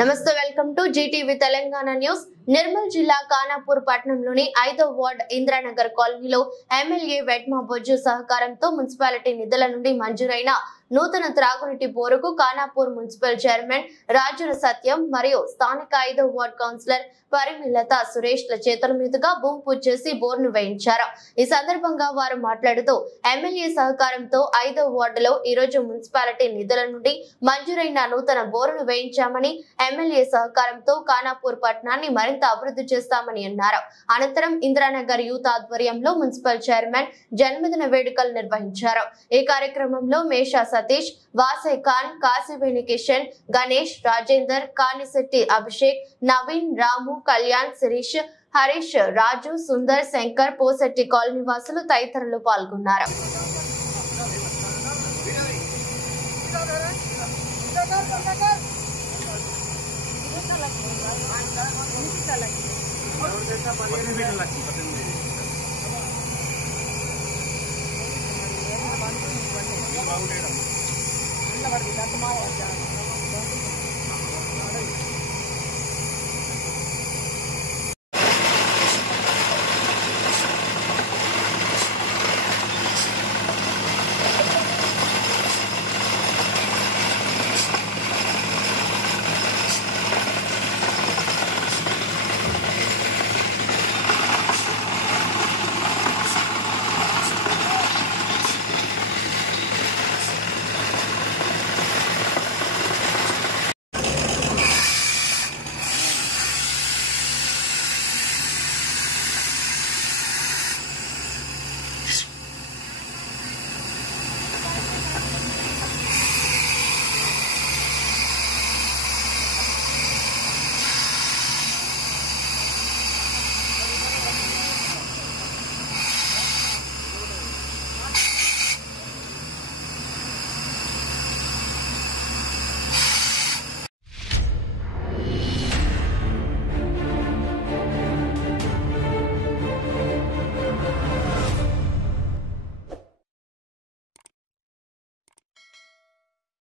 నమస్తే welcome to GTV Telangana news. Nirmal జిల్లా ఖానాపూర్ పట్టణంలోని 5వ వార్డ్ ఇంద్రానగర్ కాలనీలో ఎమ్మెల్యే వెడ్మా బొజ్జు సహకారంతో మున్సిపాలిటీ నిధుల నుండి మంజూరైన నూతన త్రాగునీటి బోరుకు ఖానాపూర్ మున్సిపల్ చైర్మన్ రాజుల సత్యం మరియు స్థానిక 5వ వార్డ్ కౌన్సిలర్ పరిమిలత సురేష్ ల చేతుల మీదుగా భూమి పూజ చేసి బోర్ను వేయించారు। ఈ సందర్భంగా వారు మాట్లాడుతూ ఎమ్మెల్యే సహకారంతో 5వ వార్డులో ఈ రోజు మున్సిపాలిటీ నిధుల నుండి మంజూరైన నూతన బోరును వేయించామని, ఎమ్మెల్యే సహకారంతో ఖానాపూర్ పట్టణాన్ని మరింత అభివృద్ధి చేస్తామని అన్నారు। అనంతరం ఇంద్రానగర్ యూత్ ఆధ్వర్యంలో మున్సిపల్ చైర్మన్ జన్మదిన వేడుకలు నిర్వహించారు। ఈ కార్యక్రమంలో మేషా సతీష్, వాసే ఖాన్, కాశీవేణి కిషన్, గణేష్, రాజేందర్, కానిశెట్టి అభిషేక్, నవీన్, రాము, కళ్యాణ్, శిరీష్, హరీష్, రాజు, సుందర్, శంకర్, పోసెట్టి కాలనీ వాసులు తదితరులు పాల్గొన్నారు।